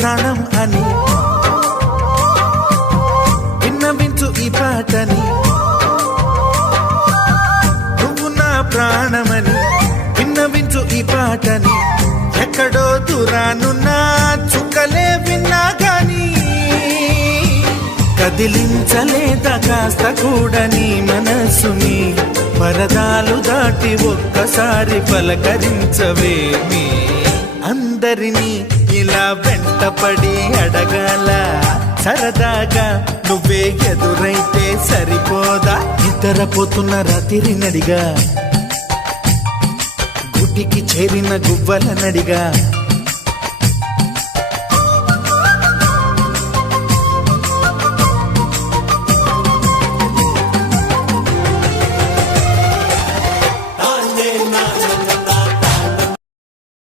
ప్రాణం అని విన్నవించు ఈ పాటని. నువ్వు నా ప్రాణమని విన్నవించు ఈ పాటని. ఎక్కడో దూరానున్నా చుక్కలే విన్నా గాని కదిలించలేదా కాస్త కూడా నీ మనసుని. పరదాలు దాటి ఒక్కసారి పలకరించవేమి. అందరినీ ఇలా వెంటపడి అడగాల సరదాగా నువ్వే ఎదురైతే సరిపోదా. నిద్రపోతున్న రాత్రి నడిగా గుటికి చేరిన గువ్వల నడిగా